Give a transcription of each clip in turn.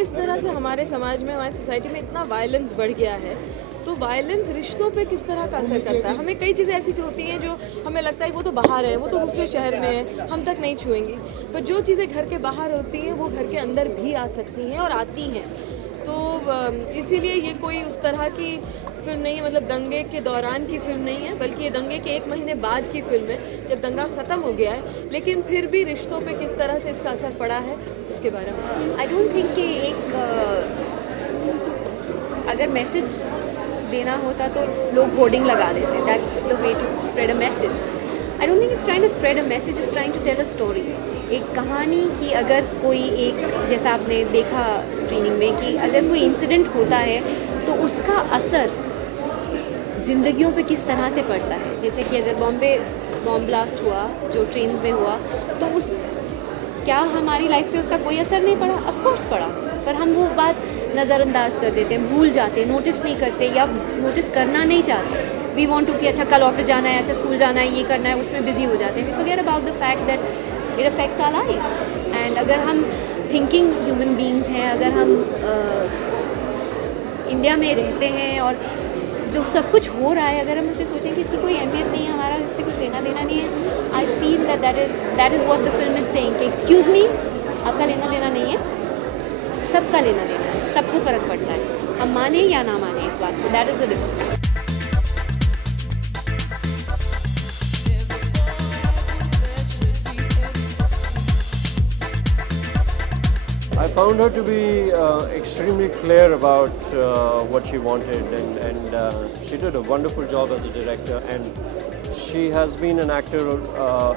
किस तरह से हमारे समाज में, हमारी सोसाइटी में इतना वायलेंस बढ़ गया है, तो वायलेंस रिश्तों पे किस तरह का असर करता है। हमें कई चीज़ें ऐसी होती हैं जो हमें लगता है वो तो बाहर है, वो तो दूसरे शहर में है, हम तक नहीं छुएंगी, पर जो चीज़ें घर के बाहर होती हैं वो घर के अंदर भी आ सकती हैं और आती हैं। तो इसीलिए ये कोई उस तरह की फिल्म नहीं है, मतलब दंगे के दौरान की फिल्म नहीं है, बल्कि ये दंगे के 1 महीने बाद की फिल्म है, जब दंगा ख़त्म हो गया है, लेकिन फिर भी रिश्तों पे किस तरह से इसका असर पड़ा है उसके बारे में। आई डोंट थिंक कि अगर मैसेज देना होता तो लोग होर्डिंग लगा देते, that's the way to spread a message. I don't think it's trying to spread a message, it's trying to tell a story. एक कहानी की अगर कोई एक, जैसा आपने देखा स्क्रीनिंग में, कि अगर कोई इंसिडेंट होता है तो उसका असर ज़िंदगियों पे किस तरह से पड़ता है। जैसे कि अगर बॉम्बे बॉम्ब ब्लास्ट हुआ जो ट्रेन में हुआ, तो उस क्या हमारी लाइफ पे उसका कोई असर नहीं पड़ा? ऑफ कोर्स पड़ा, पर हम वो बात नज़रअंदाज कर देते हैं, भूल जाते हैं, नोटिस नहीं करते या नोटिस करना नहीं चाहते। वी वांट टू कि अच्छा कल ऑफिस जाना है, अच्छा स्कूल जाना है, ये करना है, उसमें बिजी हो जाते हैं। We forget about the fact that it affects our lives. And अगर हम थिंकिंग ह्यूमन बीइंग्स हैं, अगर हम इंडिया में रहते हैं और जो सब कुछ हो रहा है, अगर हम उसे सोचें कि इसकी कोई अहमियत नहीं है, हमारा इससे कुछ लेना देना नहीं है, I feel that is what the film is saying कि एक्सक्यूज़ मी, आपका लेना देना नहीं है, सबका लेना देना है, सबको फ़र्क पड़ता है, हम माने या ना माने इस बात को, that is the difference. I found her to be extremely clear about what she wanted, and she did a wonderful job as a director. And she has been an actor,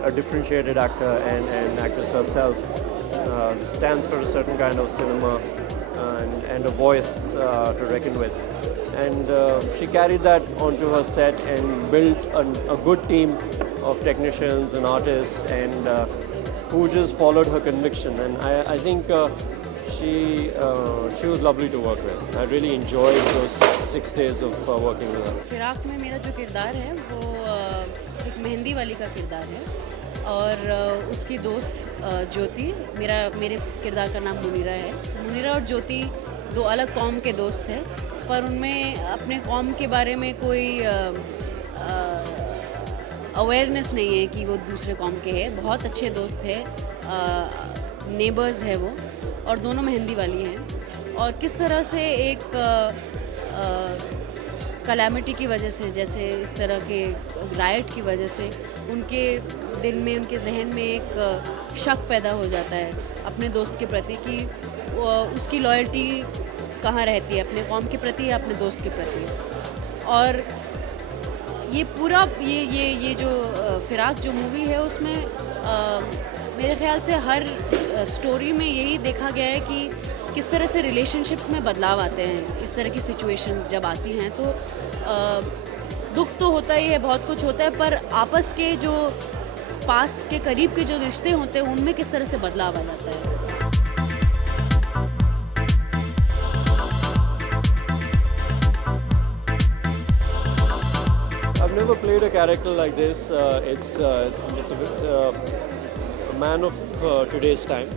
a differentiated actor, and an actress herself. Stands for a certain kind of cinema and a voice to reckon with. And she carried that onto her set and built a good team of technicians and artists, and who just followed her conviction. And I think she was lovely to work with. I really enjoyed those 6 days of working with her. फिराक में मेरा जो किरदार है वो एक मेहंदी वाली का किरदार है, और उसकी दोस्त ज्योति, मेरे किरदार का नाम मुनीरा है। मुनीरा और ज्योति 2 अलग कौम के दोस्त हैं, पर उनमें अपने कौम के बारे में कोई अवेयरनेस नहीं है कि वो दूसरे कौम के हैं। बहुत अच्छे दोस्त हैं, नेबर्स है वो, और दोनों मेहंदी वाली हैं। और किस तरह से एक कलामिटी की वजह से, जैसे इस तरह के राइट की वजह से उनके दिल में, उनके जहन में एक शक पैदा हो जाता है अपने दोस्त के प्रति कि उसकी लॉयल्टी कहाँ रहती है, अपने कौम के प्रति या अपने दोस्त के प्रति। और ये पूरा ये जो फिराक जो मूवी है उसमें मेरे ख्याल से हर स्टोरी में यही देखा गया है कि किस तरह से रिलेशनशिप्स में बदलाव आते हैं। इस तरह की सिचुएशंस जब आती हैं तो दुख तो होता ही है, बहुत कुछ होता है, पर आपस के जो पास के करीब के जो रिश्ते होते हैं उनमें किस तरह से बदलाव आ जाता है। I've never played a character like this. It's a man of today's time,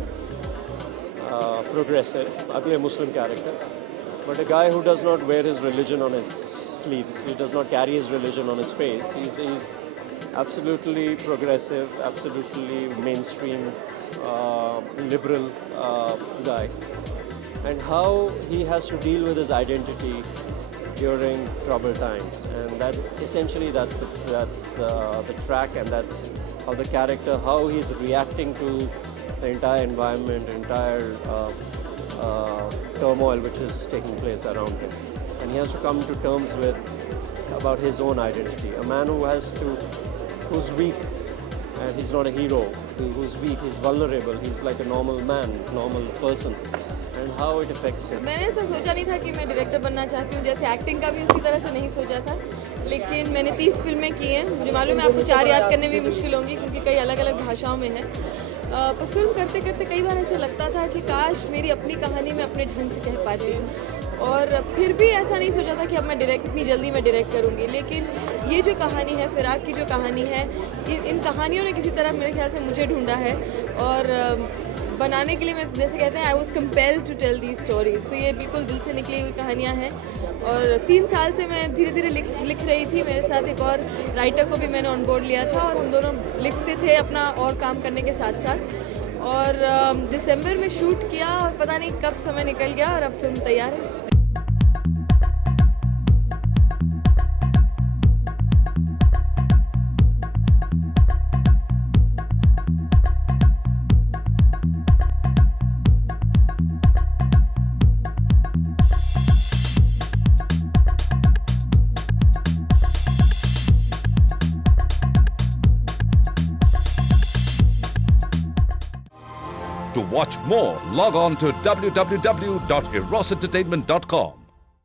progressive. I play a Muslim character, but a guy who does not wear his religion on his sleeves. He does not carry his religion on his face. He's absolutely progressive, absolutely mainstream, liberal guy. And how he has to deal with his identity during troubled times, and that's essentially that's the track, and that's how the character, how he's reacting to the entire environment, entire turmoil which is taking place around him, and he has to come to terms with about his own identity. A man who's weak, and he's not a hero, who's weak, he's vulnerable, he's like a normal man, normal person. And how it affects him. मैंने ऐसा सोचा नहीं था कि मैं director बनना चाहती हूँ, जैसे एक्टिंग का भी उसी तरह से नहीं सोचा था, लेकिन मैंने 30 फिल्में की हैं। मुझे मालूम है आपको 4 याद करने में मुश्किल होंगी क्योंकि कई अलग अलग भाषाओं में है, पर फिल्म करते करते कई बार ऐसे लगता था कि काश मेरी अपनी कहानी में अपने ढंग से कह पाती हूँ। और फिर भी ऐसा नहीं सोचा था कि अब मैं इतनी जल्दी मैं डायरेक्ट करूँगी, लेकिन ये जो कहानी है, फिराक की जो कहानी है, इन कहानियों ने किसी तरह मेरे ख्याल से मुझे ढूंढा है। और बनाने के लिए मैं जैसे कहते हैं I was compelled to tell the stories. तो ये बिल्कुल दिल से निकली हुई कहानियाँ हैं और 3 साल से मैं धीरे धीरे लिख रही थी। मेरे साथ एक और राइटर को भी मैंने ऑन बोर्ड लिया था और हम दोनों लिखते थे अपना और काम करने के साथ साथ। और दिसंबर में शूट किया और पता नहीं कब समय निकल गया और अब फिल्म तैयार है। To watch more, log on to www.erosentertainment.com.